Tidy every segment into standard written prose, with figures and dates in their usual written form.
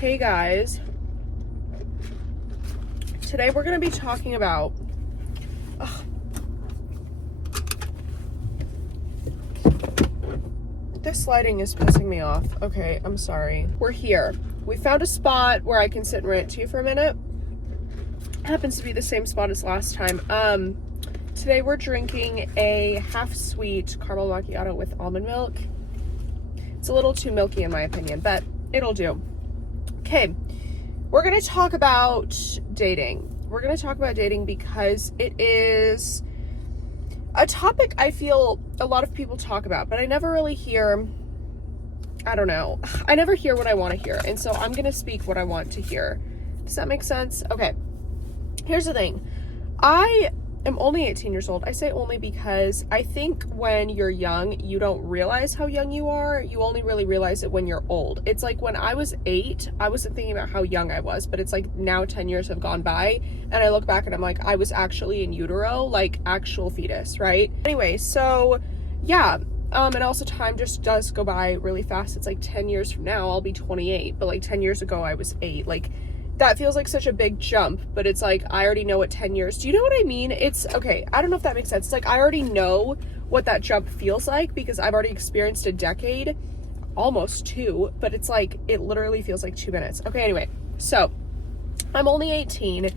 Hey guys, today we're going to be talking about this lighting is pissing me off. Okay, I'm sorry. We're here. We found a spot where I can sit and rant to you for a minute. Happens to be the same spot as last time. Today we're drinking a half sweet caramel macchiato with almond milk. It's a little too milky in my opinion, but it'll do. Okay, we're going to talk about dating. We're going to talk about dating because it is a topic I feel a lot of people talk about, but I never really hear, I never hear what I want to hear. And so I'm going to speak what I want to hear. Does that make sense? Okay, here's the thing. I am only 18 years old. I say only because I think when you're young, you don't realize how young you are. You only really realize it when you're old. It's like when I was 8, I wasn't thinking about how young I was, but it's like now 10 years have gone by and I look back and I'm like, I was actually in utero, like actual fetus, right? Anyway, so yeah. And also time just does go by really fast. It's like 10 years from now, I'll be 28, but like 10 years ago, I was 8. Like, that feels like such a big jump, but it's like, I already know what 10 years, do you know what I mean? It's, okay, I don't know if that makes sense. It's like, I already know what that jump feels like because I've already experienced a decade, almost 2, but it's like, it literally feels like 2 minutes. Okay, anyway, so, I'm only 18,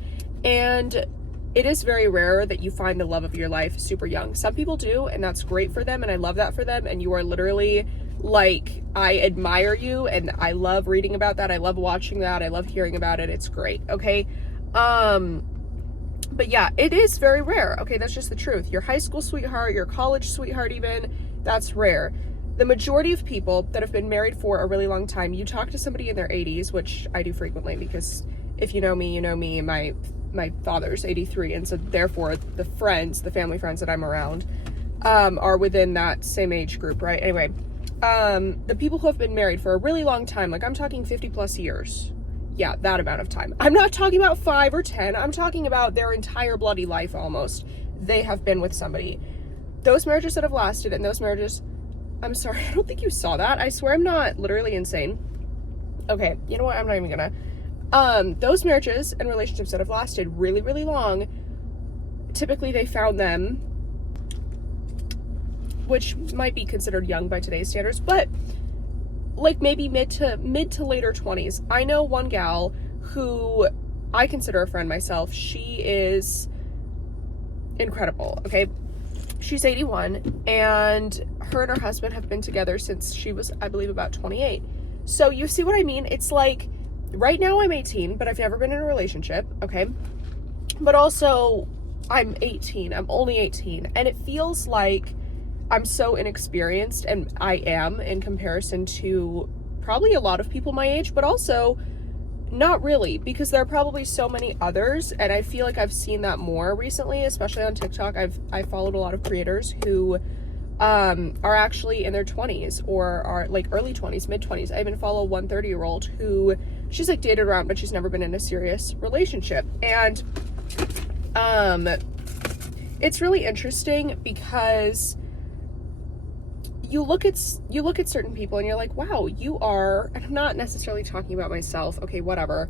and it is very rare that you find the love of your life super young. Some people do, and that's great for them, and I love that for them, and you are literally, like, I admire you and I love reading about that. I love watching that. I love hearing about it. It's great. Okay. But yeah, it is very rare. Okay. That's just the truth. Your high school sweetheart, your college sweetheart, even, that's rare. The majority of people that have been married for a really long time, you talk to somebody in their 80s, which I do frequently because if you know me, my father's 83. And so therefore the family friends that I'm around, are within that same age group, right? Anyway, the people who have been married for a really long time, like I'm talking 50 plus years. Yeah, that amount of time. I'm not talking about 5 or 10. I'm talking about their entire bloody life almost. They have been with somebody. Those marriages that have lasted and those marriages, I'm sorry, I don't think you saw that. I swear I'm not literally insane. Okay, you know what? I'm not even gonna. Those marriages and relationships that have lasted really, really long, typically they found them, which might be considered young by today's standards, but like maybe mid to later 20s. I know one gal who I consider a friend myself. She is incredible. Okay. She's 81 and her and her husband have been together since she was, I believe, about 28. So you see what I mean? It's like right now I'm 18, but I've never been in a relationship. Okay. But also I'm 18. I'm only 18. And it feels like I'm so inexperienced, and I am in comparison to probably a lot of people my age, but also not really, because there are probably so many others, and I feel like I've seen that more recently, especially on TikTok. I followed a lot of creators who are actually in their 20s or are like early 20s, mid 20s. I even follow one 30-year-old who she's like dated around, but she's never been in a serious relationship. And it's really interesting because you look at certain people and you're like, wow, you are, and I'm not necessarily talking about myself, okay, whatever.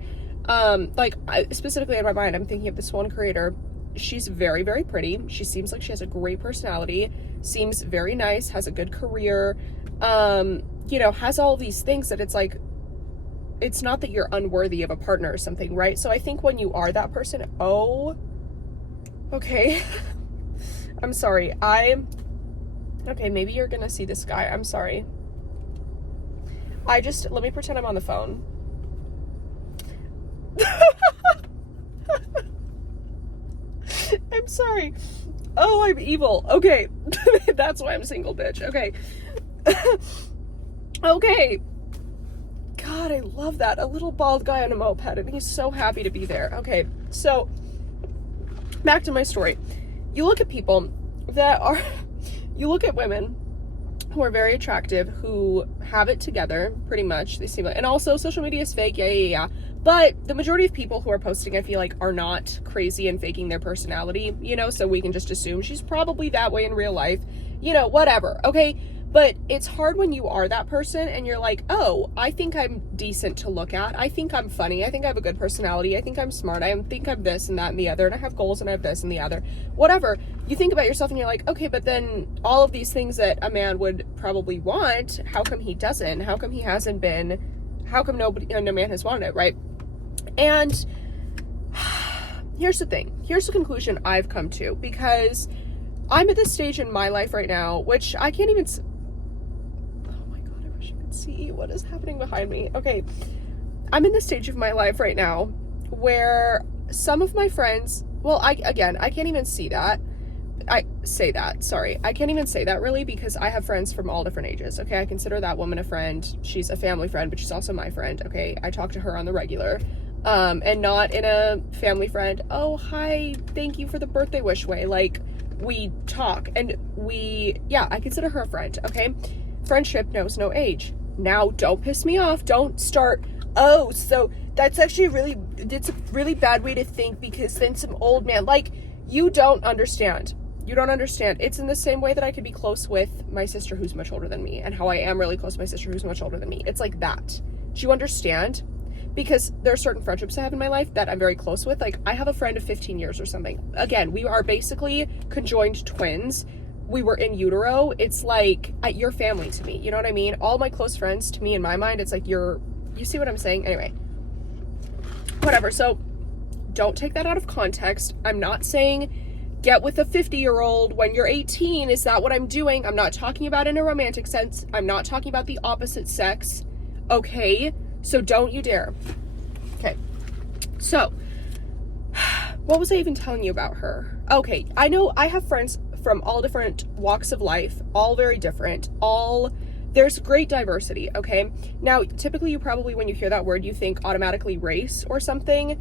Specifically in my mind, I'm thinking of this one creator. She's very, very pretty. She seems like she has a great personality, seems very nice, has a good career, has all these things that it's like, it's not that you're unworthy of a partner or something, right? So I think when you are that person, okay, I'm sorry, okay, maybe you're gonna see this guy. I'm sorry. Let me pretend I'm on the phone. I'm sorry. Oh, I'm evil. Okay. That's why I'm single, bitch. Okay. Okay. God, I love that. A little bald guy on a moped, and he's so happy to be there. Okay, so back to my story. You look at people you look at women who are very attractive, who have it together, pretty much, they seem like, and also social media is fake, yeah. But the majority of people who are posting, I feel like, are not crazy and faking their personality, so we can just assume she's probably that way in real life, whatever, okay? But it's hard when you are that person and you're like, oh, I think I'm decent to look at. I think I'm funny. I think I have a good personality. I think I'm smart. I think I'm this and that and the other. And I have goals and I have this and the other. Whatever. You think about yourself and you're like, okay, but then all of these things that a man would probably want, how come he doesn't? How come he hasn't been? How come no man has wanted it, right? And here's the thing. Here's the conclusion I've come to, because I'm at this stage in my life right now, which I can't even... Oh my God, I wish you could see what is happening behind me. Okay, I'm in this stage of my life right now where some of my friends... Well, I can't even see that. I can't even say that really, because I have friends from all different ages, okay? I consider that woman a friend. She's a family friend, but she's also my friend, okay? I talk to her on the regular. And not in a family friend, oh, hi, thank you for the birthday wish way. Like, we talk, and I consider her a friend, okay? Friendship knows no age. Now, don't piss me off. Don't start, oh, so that's actually it's a really bad way to think, because then some old man, like, you don't understand. You don't understand. It's in the same way that I could be close with my sister who's much older than me, and how I am really close to my sister who's much older than me. It's like that. Do you understand? Because there are certain friendships I have in my life that I'm very close with. Like, I have a friend of 15 years or something. Again, we are basically conjoined twins. We were in utero. It's like, you're family to me. You know what I mean? All my close friends, to me, in my mind, it's like you see what I'm saying? Anyway, whatever. So don't take that out of context. I'm not saying get with a 50-year-old when you're 18. Is that what I'm doing? I'm not talking about in a romantic sense. I'm not talking about the opposite sex. Okay? So don't you dare. Okay. So, what was I even telling you about her? Okay, I know I have friends from all different walks of life, all very different, there's great diversity, okay? Now, typically you probably, when you hear that word, you think automatically race or something.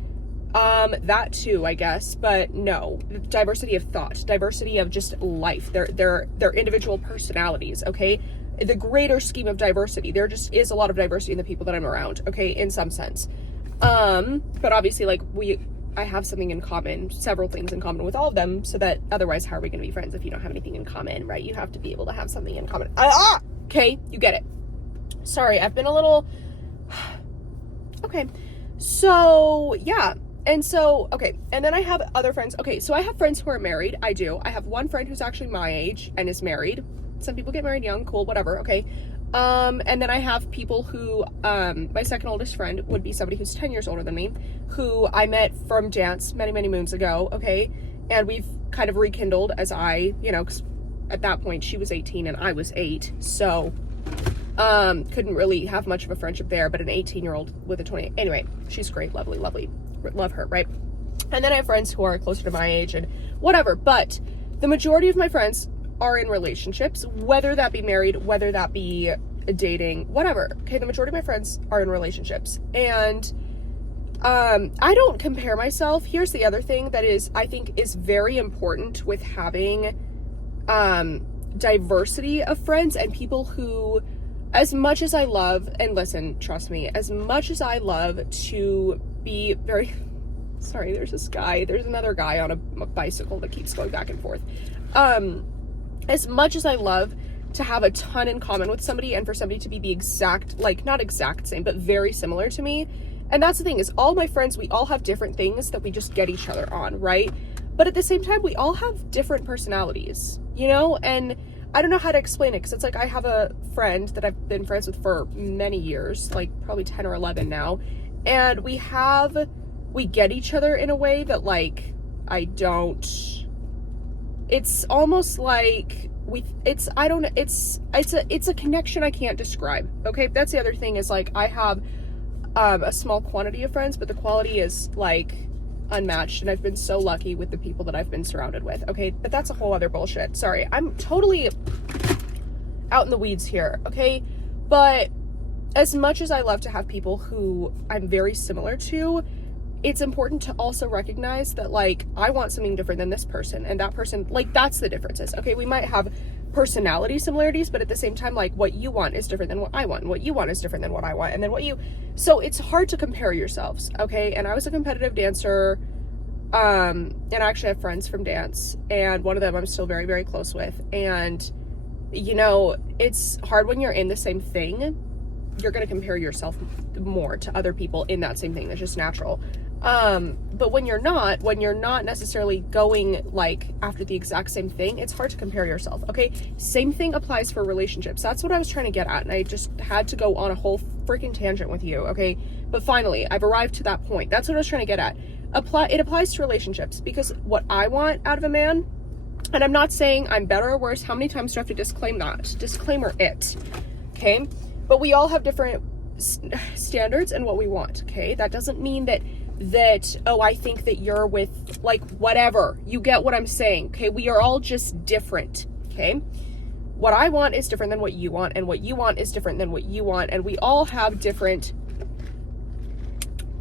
That too, I guess, but no. Diversity of thought, diversity of just life, their individual personalities, okay? The greater scheme of diversity, there just is a lot of diversity in the people that I'm around, okay, in some sense. But obviously, like, I have something in common, several things in common with all of them, so that otherwise, how are we going to be friends if you don't have anything in common, right? You have to be able to have something in common. Okay, you get it. Sorry, I've been a little... Okay, so, yeah. And so, okay, and then I have other friends. Okay, so I have friends who are married. I do. I have one friend who's actually my age and is married. Some people get married young, cool, whatever, okay. And then I have people who, my second oldest friend would be somebody who's 10 years older than me, who I met from dance many, many moons ago, okay. And we've kind of rekindled as I, 'cause at that point she was 18 and I was 8, so couldn't really have much of a friendship there, but an 18-year-old with a 20, anyway, she's great, lovely, love her, right? And then I have friends who are closer to my age and whatever, but the majority of my friends are in relationships, whether that be married, whether that be dating, whatever, okay? The majority of my friends are in relationships, and I don't compare myself. Here's the other thing that I think is very important with having diversity of friends and people who, as much as I love, and listen, trust me, as much as I love to be very... Sorry, there's another guy on a bicycle that keeps going back and forth. As much as I love to have a ton in common with somebody and for somebody to be the exact, like, not exact same, but very similar to me. And that's the thing, is all my friends, we all have different things that we just get each other on, right? But at the same time, we all have different personalities, And I don't know how to explain it, because it's like I have a friend that I've been friends with for many years, like probably 10 or 11 now. And we get each other in a way that, like, it's almost like it's a connection I can't describe. Okay. That's the other thing, is like, I have, a small quantity of friends, but the quality is like unmatched. And I've been so lucky with the people that I've been surrounded with. Okay. But that's a whole other bullshit. Sorry. I'm totally out in the weeds here. Okay. But as much as I love to have people who I'm very similar to, it's important to also recognize that, like, I want something different than this person, and that person, like, that's the differences. Okay, we might have personality similarities, but at the same time, like, what you want is different than what I want, and what you want is different than what I want, and then so it's hard to compare yourselves, okay? And I was a competitive dancer, and I actually have friends from dance, and one of them I'm still very, very close with, and you know, it's hard when you're in the same thing. You're going to compare yourself more to other people in that same thing. That's just natural. But when you're not necessarily going like after the exact same thing, it's hard to compare yourself. Okay. Same thing applies for relationships. That's what I was trying to get at. And I just had to go on a whole freaking tangent with you. Okay. But finally, I've arrived to that point. That's what I was trying to get at. It applies to relationships, because what I want out of a man, and I'm not saying I'm better or worse. How many times do I have to disclaim that? Disclaimer it. Okay. But we all have different standards and what we want. Okay. That doesn't mean that, oh, I think that you're with, like, whatever. You get what I'm saying. Okay. We are all just different. Okay. What I want is different than what you want, and what you want is different than what you want. And we all have different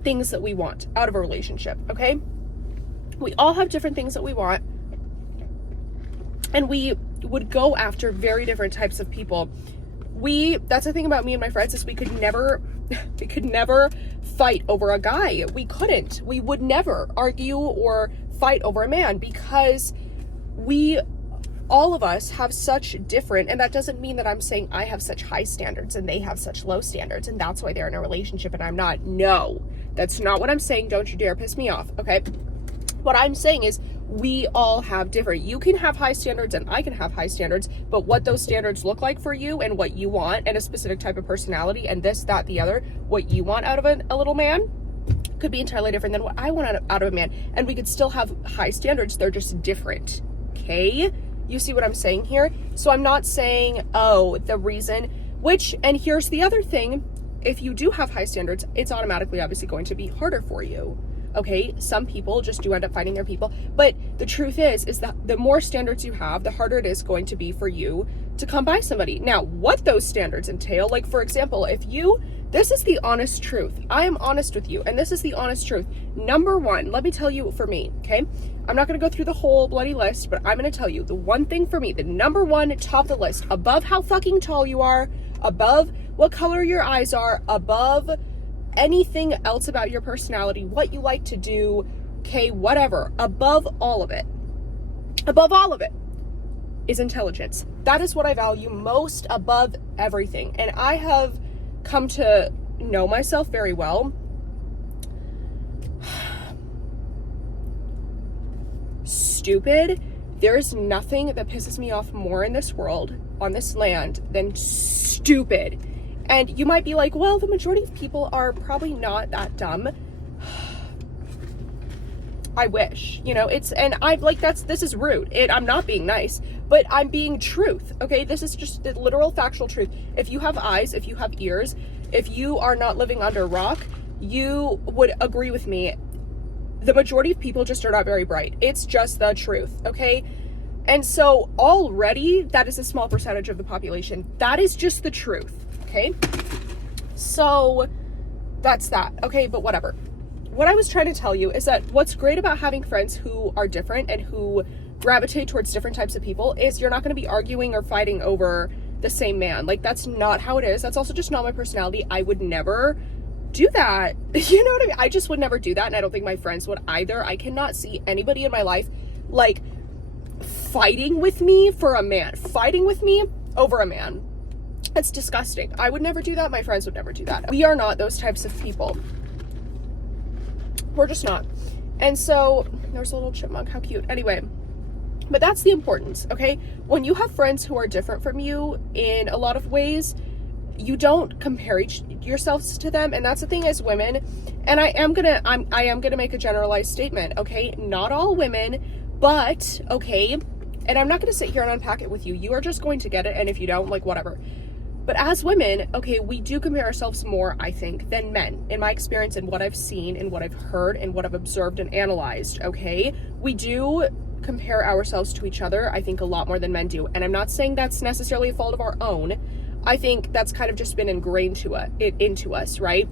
things that we want out of a relationship. Okay. We all have different things that we want, and we would go after very different types of people. That's the thing about me and my friends, is we could never fight over a guy. We couldn't. We would never argue or fight over a man, because all of us have such different, and that doesn't mean that I'm saying I have such high standards and they have such low standards, and that's why they're in a relationship and I'm not. No, that's not what I'm saying. Don't you dare piss me off. Okay. What I'm saying is, we all have different. You can have high standards and I can have high standards, but what those standards look like for you and what you want, and a specific type of personality and this, that, the other, what you want out of a little man could be entirely different than what I want out of a man. And we could still have high standards. They're just different. Okay. You see what I'm saying here? So I'm not saying, oh, the reason, and here's the other thing. If you do have high standards, it's automatically obviously going to be harder for you. Okay, some people just do end up fighting their people, but the truth is that the more standards you have, the harder it is going to be for you to come by somebody. Now, what those standards entail, like, for example, this is the honest truth. I am honest with you, and this is the honest truth. Number one, let me tell you for me, okay? I'm not going to go through the whole bloody list, but I'm going to tell you the one thing for me, the number one, top of the list, above how fucking tall you are, above what color your eyes are, above anything else about your personality, what you like to do, okay, whatever, above all of it is intelligence. That is what I value most above everything. And I have come to know myself very well. Stupid. There's nothing that pisses me off more in this world, on this land, than stupid. And you might be like, well, the majority of people are probably not that dumb. I wish, this is rude. I'm not being nice, but I'm being truth. Okay. This is just the literal factual truth. If you have eyes, if you have ears, if you are not living under a rock, you would agree with me. The majority of people just are not very bright. It's just the truth. Okay. And so already that is a small percentage of the population. That is just the truth. Okay, so that's that. Okay, but whatever. What I was trying to tell you is that what's great about having friends who are different and who gravitate towards different types of people is you're not going to be arguing or fighting over the same man. Like, that's not how it is. That's also just not my personality. I would never do that. You know what I mean? I just would never do that, and I don't think my friends would either. I cannot see anybody in my life, like, fighting with me for a man. Fighting with me over a man. It's disgusting. I would never do that. My friends would never do that. We are not those types of people. We're just not. And so, there's a little chipmunk. How cute. Anyway, but that's the importance, okay? When you have friends who are different from you in a lot of ways, you don't compare yourselves to them. And that's the thing as women. And I am gonna make a generalized statement, okay? Not all women, but, okay? And I'm not gonna sit here and unpack it with you. You are just going to get it. And if you don't, like, whatever. But as women, okay, we do compare ourselves more, I think, than men. In my experience and what I've seen and what I've heard and what I've observed and analyzed, okay? We do compare ourselves to each other, I think, a lot more than men do. And I'm not saying that's necessarily a fault of our own. I think that's kind of just been ingrained into us, right?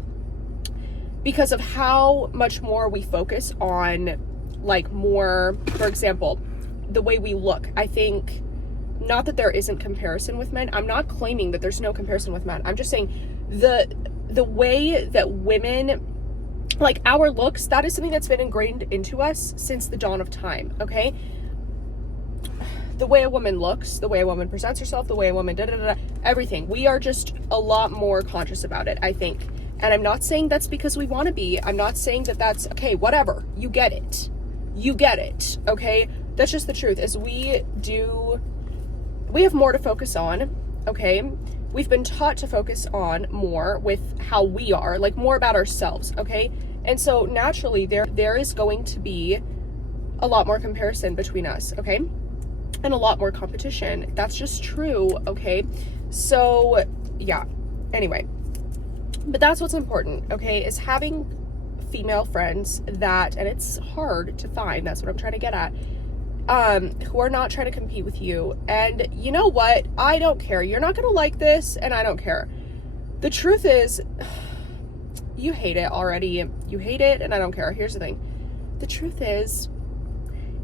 Because of how much more we focus on, like, more, for example, the way we look. I think... Not that there isn't comparison with men. I'm not claiming that there's no comparison with men. I'm just saying the way that women, like, our looks, that is something that's been ingrained into us since the dawn of time, okay? the way a woman looks, the way a woman presents herself, the way a woman everything. We are just a lot more conscious about it, I think. And I'm not saying that's because we want to be. I'm not saying that that's, okay, whatever. You get it. You get it, okay? That's just the truth, is we have more to focus on, okay? We've been taught to focus on more with how we are, like more about ourselves, okay? And so naturally there is going to be a lot more comparison between us, okay? And a lot more competition. That's just true, okay? So yeah, anyway, but that's what's important, okay, is having female friends that, and it's hard to find, that's what I'm trying to get at, who are not trying to compete with you. And you know what? I don't care. You're not gonna like this, and I don't care. The truth is, you hate it already. You hate it, and I don't care. Here's the thing. The truth is,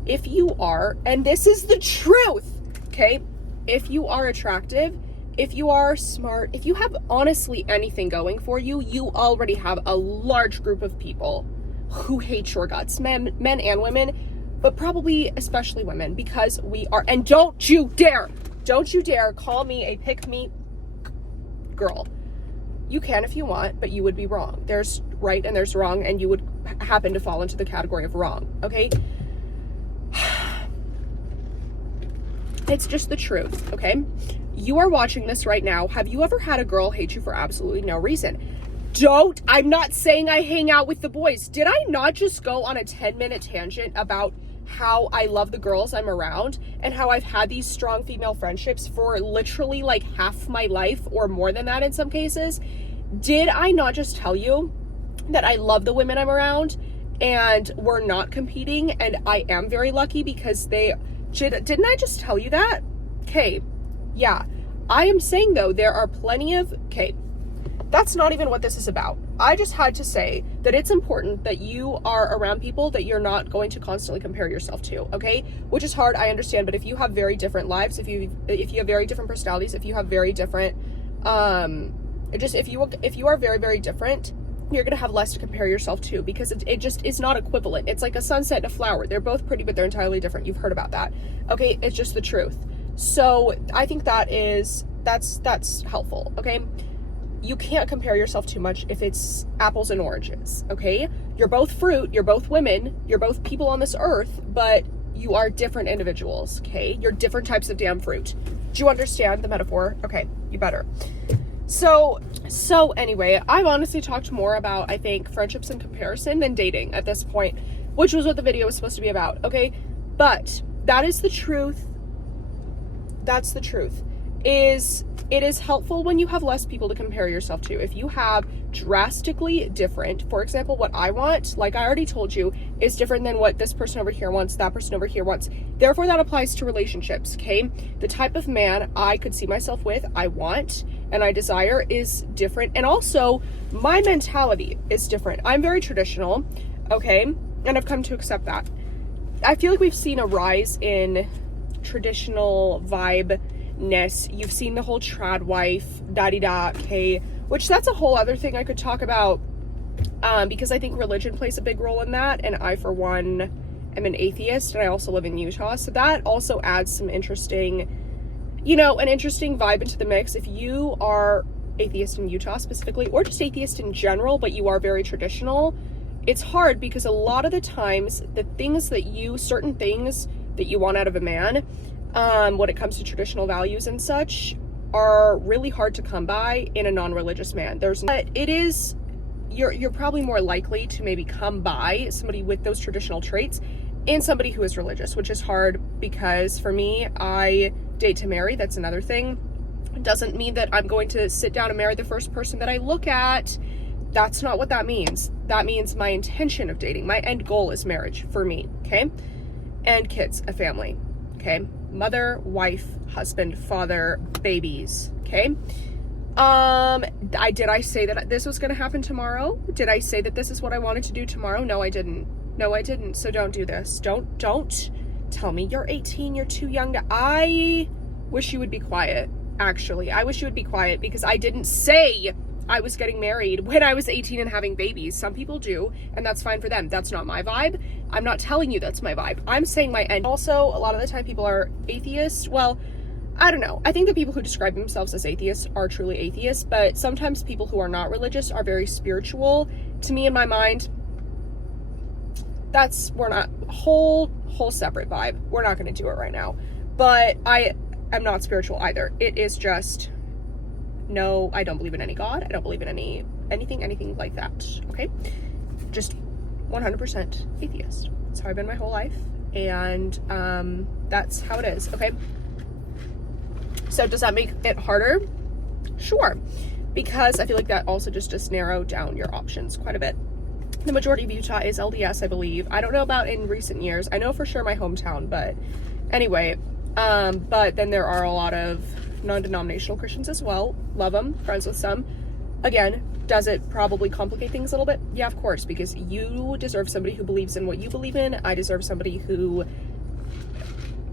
if you are, and this is the truth, okay? If you are attractive, if you are smart, if you have honestly anything going for you, you already have a large group of people who hate your guts, men and women, but probably especially women, because we are, and don't you dare call me a pick-me girl. You can if you want, but you would be wrong. There's right and there's wrong, and you would happen to fall into the category of wrong, okay? It's just the truth, okay? You are watching this right now. Have you ever had a girl hate you for absolutely no reason? I'm not saying I hang out with the boys. Did I not just go on a 10-minute tangent about how I love the girls I'm around and how I've had these strong female friendships for literally like half my life, or more than that in some cases? Did I not just tell you that I love the women I'm around and we're not competing, and I am very lucky because didn't I just tell you that? Okay, yeah. I am saying though, there are plenty of, that's not even what this is about. I just had to say that it's important that you are around people that you're not going to constantly compare yourself to, okay? Which is hard, I understand, but if you have very different lives, if you have very different personalities, if you have very different, if you are very, very different, you're gonna have less to compare yourself to, because it just is not equivalent. It's like a sunset and a flower. They're both pretty, but they're entirely different. You've heard about that, okay? It's just the truth. So I think that's helpful, okay? You can't compare yourself too much if it's apples and oranges, okay? You're both fruit, you're both women, you're both people on this earth, but you are different individuals, okay? You're different types of damn fruit. Do you understand the metaphor? Okay, you better. So anyway, I've honestly talked more about, I think, friendships in comparison than dating at this point, which was what the video was supposed to be about, okay? But that is the truth. That's the truth. It is helpful when you have less people to compare yourself to. If you have drastically different, for example, what I want, like I already told you, is different than what this person over here wants, that person over here wants. Therefore, that applies to relationships, okay? The type of man I could see myself with, I want, and I desire is different. And also, my mentality is different. I'm very traditional, okay? And I've come to accept that. I feel like we've seen a rise in traditional vibe-ness. You've seen the whole trad wife, da-di-da, okay? Which that's a whole other thing I could talk about, because I think religion plays a big role in that, and I, for one, am an atheist, and I also live in Utah, so that also adds some interesting, an interesting vibe into the mix. If you are atheist in Utah specifically, or just atheist in general, but you are very traditional, it's hard because a lot of the times, certain things that you want out of a man, when it comes to traditional values and such, are really hard to come by in a non-religious man. You're probably more likely to maybe come by somebody with those traditional traits in somebody who is religious, which is hard because for me, I date to marry. That's another thing. It doesn't mean that I'm going to sit down and marry the first person that I look at. That's not what that means. That means my intention of dating, my end goal is marriage for me, okay? And kids, a family, okay? Mother, wife, husband, father, babies, okay? Did I say that this was going to happen tomorrow? Did I say that this is what I wanted to do tomorrow? No, I didn't. So don't do this. Don't tell me you're 18, you're too young to. I wish you would be quiet, actually. I wish you would be quiet because I didn't say I was getting married when I was 18 and having babies. Some people do, and that's fine for them. That's not my vibe. I'm not telling you that's my vibe. I'm saying my end. Also, a lot of the time people are atheists. Well, I don't know. I think the people who describe themselves as atheists are truly atheists, but sometimes people who are not religious are very spiritual. To me, in my mind, we're not, whole separate vibe. We're not going to do it right now. But I am not spiritual either. It is just, no, I don't believe in any God. I don't believe in anything like that. Okay? Just 100% atheist. That's how I've been my whole life. And that's how it is. Okay? So does that make it harder? Sure. Because I feel like that also just narrowed down your options quite a bit. The majority of Utah is LDS, I believe. I don't know about in recent years. I know for sure my hometown, but anyway. But then there are a lot of non-denominational Christians as well. Love them, friends with some. Again, does it probably complicate things a little bit? Yeah, of course, because you deserve somebody who believes in what you believe in. I deserve somebody who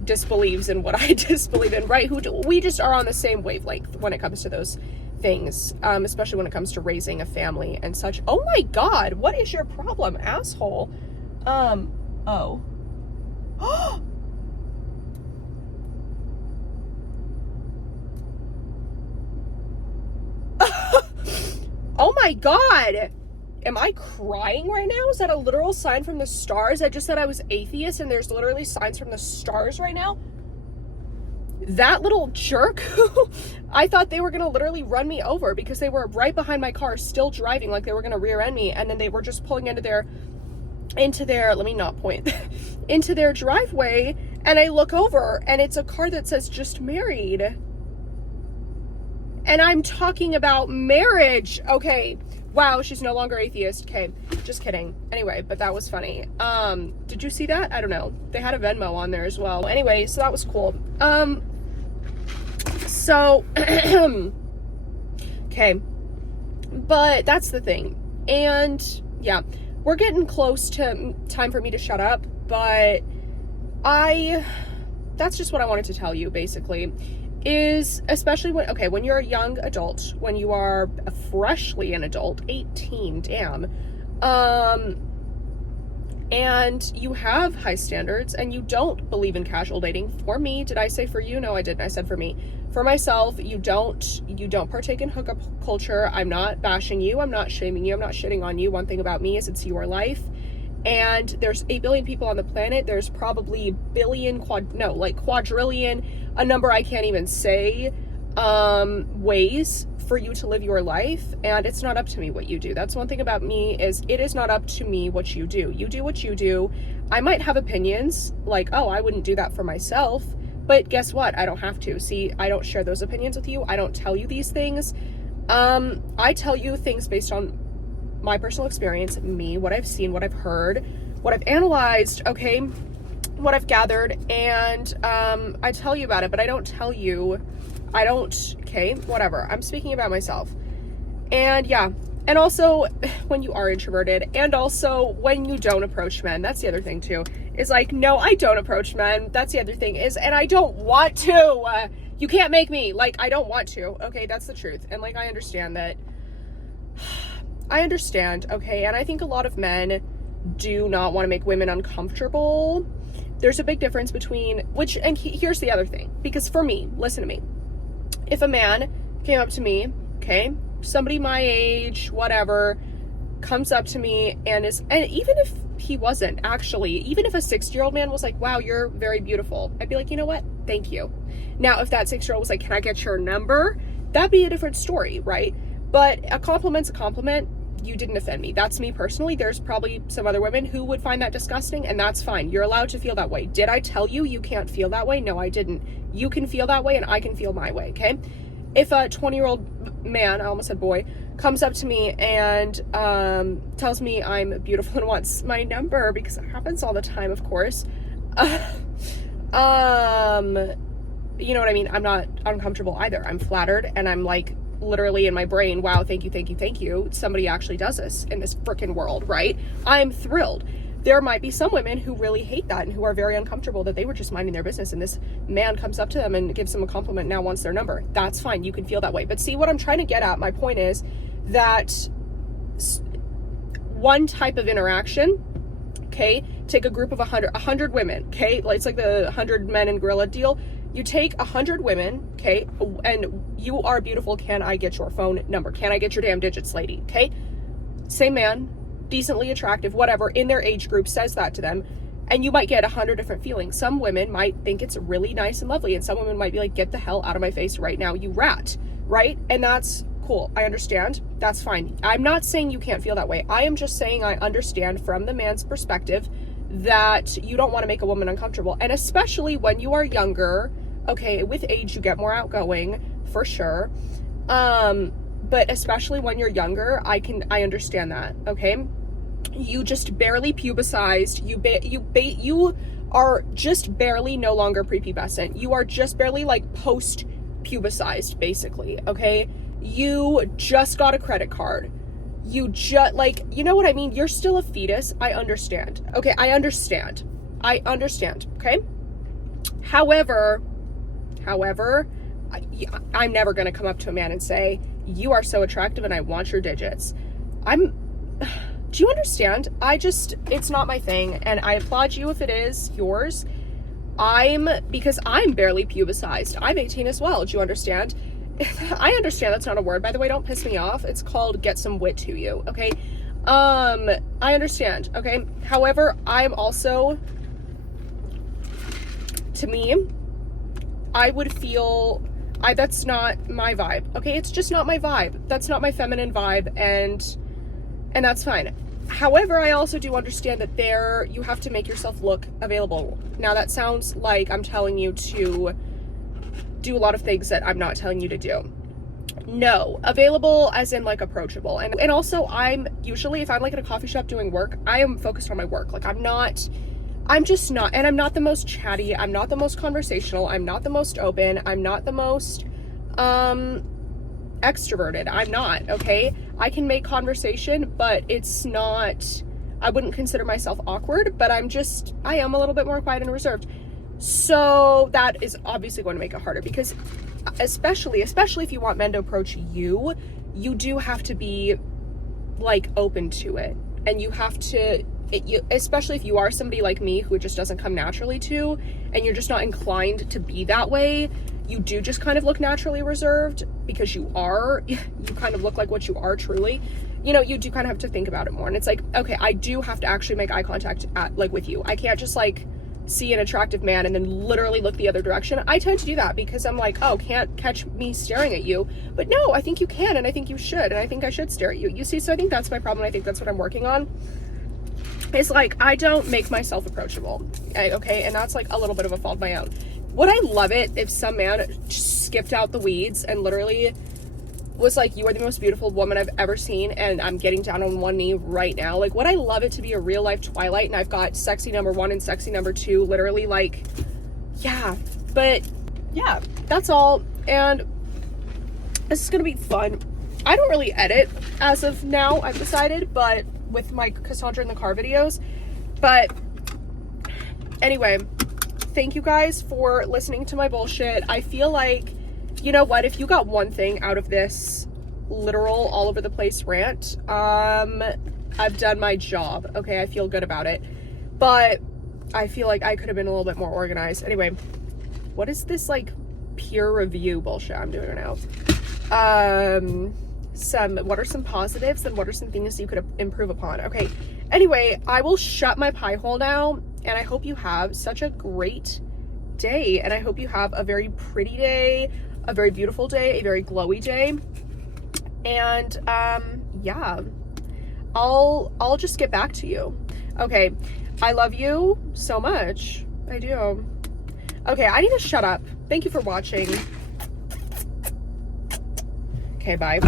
disbelieves in what I disbelieve in, right? We just are on the same wavelength when it comes to those things, especially when it comes to raising a family and such. Oh my God, what is your problem, asshole? Oh. Oh my God. Am I crying right now? Is that a literal sign from the stars? I just said I was atheist and there's literally signs from the stars right now. That little jerk, I thought they were going to literally run me over because they were right behind my car still driving like they were going to rear end me, and then they were just pulling into their let me not point into their driveway, and I look over and it's a car that says just married. And I'm talking about marriage. Okay. Wow, she's no longer atheist. Okay, just kidding. Anyway, but that was funny. Did you see that? I don't know. They had a Venmo on there as well. Anyway, so that was cool. So, okay. But that's the thing. And yeah, we're getting close to time for me to shut up, but that's just what I wanted to tell you, basically. Is especially when you're a young adult, when you are freshly an adult, 18, damn, and you have high standards and you don't believe in casual dating. For me, did I say for you? No, I didn't. I said for me. For myself, you don't partake in hookup culture. I'm not bashing you. I'm not shaming you. I'm not shitting on you. One thing about me is it's your life. And there's 8 billion people on the planet. There's probably quadrillion, a number I can't even say, ways for you to live your life. And it's not up to me what you do. That's one thing about me, is it is not up to me what you do. You do what you do. I might have opinions like, oh, I wouldn't do that for myself. But guess what? I don't have to. See, I don't share those opinions with you. I don't tell you these things. I tell you things based on my personal experience, me, what I've seen, what I've heard, what I've analyzed, okay, what I've gathered, and I tell you about it, but I don't, okay, whatever. I'm speaking about myself. And yeah, and also when you are introverted, and also when you don't approach men, that's the other thing too, is like, no, I don't approach men. That's the other thing, is, and I don't want to. You can't make me, like, I don't want to, okay, that's the truth. And like, I understand that. I understand, okay, and I think a lot of men do not want to make women uncomfortable. There's a big difference between, here's the other thing, because for me, listen to me, if a man came up to me, okay, somebody my age, whatever, comes up to me and even if he wasn't, actually, even if a 6-year-old man was like, wow, you're very beautiful, I'd be like, you know what, thank you. Now, if that 6-year-old was like, can I get your number? That'd be a different story, right? But a compliment's a compliment. You didn't offend me. That's me personally. There's probably some other women who would find that disgusting, and that's fine. You're allowed to feel that way. Did I tell you you can't feel that way? No, I didn't. You can feel that way, and I can feel my way, okay? If a 20-year-old man, I almost said boy, comes up to me and tells me I'm beautiful and wants my number, because it happens all the time, of course, you know what I mean? I'm not uncomfortable either. I'm flattered, and I'm like, literally in my brain, wow, thank you, somebody actually does this in this freaking world, right? I'm thrilled. There might be some women who really hate that and who are very uncomfortable that they were just minding their business and this man comes up to them and gives them a compliment, now wants their number. That's fine, you can feel that way. But see, what I'm trying to get at, my point is, that one type of interaction, okay, take a group of 100 women, okay, it's like the 100 men and gorilla deal. You take 100 women, okay, and you are beautiful. Can I get your phone number? Can I get your damn digits, lady? Okay, same man, decently attractive, whatever, in their age group says that to them, and you might get 100 different feelings. Some women might think it's really nice and lovely, and some women might be like, get the hell out of my face right now, you rat, right? And that's cool. I understand. That's fine. I'm not saying you can't feel that way. I am just saying I understand from the man's perspective that you don't want to make a woman uncomfortable. And especially when you are younger, okay, with age, you get more outgoing, for sure. But especially when you're younger, I understand that, okay? You just barely pubesced. You are just barely no longer prepubescent. You are just barely like post-pubesized, basically, okay? You just got a credit card. You just, like, you know what I mean? You're still a fetus. I understand. Okay, I understand, okay? However, I'm never going to come up to a man and say, you are so attractive and I want your digits. Do you understand? It's not my thing, and I applaud you if it is yours. Because I'm barely pubesized. I'm 18 as well. Do you understand? I understand that's not a word, by the way. Don't piss me off. It's called get some wit to you, okay? I understand, okay? However, I'm also, to me, I would feel, that's not my vibe, okay? It's just not my vibe. That's not my feminine vibe, and that's fine. However, I also do understand that you have to make yourself look available. Now, that sounds like I'm telling you to do a lot of things that I'm not telling you to do. No, available as in like approachable. And also, I'm usually, if I'm like at a coffee shop doing work, I am focused on my work. Like I'm just not, and I'm not the most chatty, I'm not the most conversational, I'm not the most open, I'm not the most extroverted. I'm not, okay? I can make conversation, but it's not, I wouldn't consider myself awkward, but I am a little bit more quiet and reserved. So that is obviously going to make it harder, because especially if you want men to approach you, you do have to be like open to it, and you have to, especially if you are somebody like me who it just doesn't come naturally to, and you're just not inclined to be that way, you do just kind of look naturally reserved because you kind of look like what you are truly. You know, you do kind of have to think about it more, and it's like, okay, I do have to actually make eye contact with you. I can't just like see an attractive man and then literally look the other direction. I tend to do that because I'm like, oh, can't catch me staring at you. But no, I think you can, and I think you should, and I think I should stare at you. You see, so I think that's my problem. I think that's what I'm working on. It's like, I don't make myself approachable, okay? And that's like a little bit of a fault of my own. Would I love it if some man just skipped out the weeds and literally was like, you are the most beautiful woman I've ever seen, and I'm getting down on one knee right now? Like, would I love it to be a real life Twilight, and I've got sexy number 1 and sexy number 2, literally, like, yeah. But yeah, that's all, and this is gonna be fun. I don't really edit as of now, I've decided, but with my Cassandra in the car videos. But anyway, thank you guys for listening to my bullshit. I feel like, you know what, if you got one thing out of this literal all over the place rant, I've done my job, okay? I feel good about it, but I feel like I could have been a little bit more organized. Anyway, what is this like peer review bullshit I'm doing right now? What are some positives and what are some things you could improve upon? Okay, anyway, I will shut my pie hole now, and I hope you have such a great day, and I hope you have a very pretty day, a very beautiful day, a very glowy day, and yeah, I'll just get back to you. Okay, I love you so much. I do. Okay, I need to shut up. Thank you for watching. Okay, bye.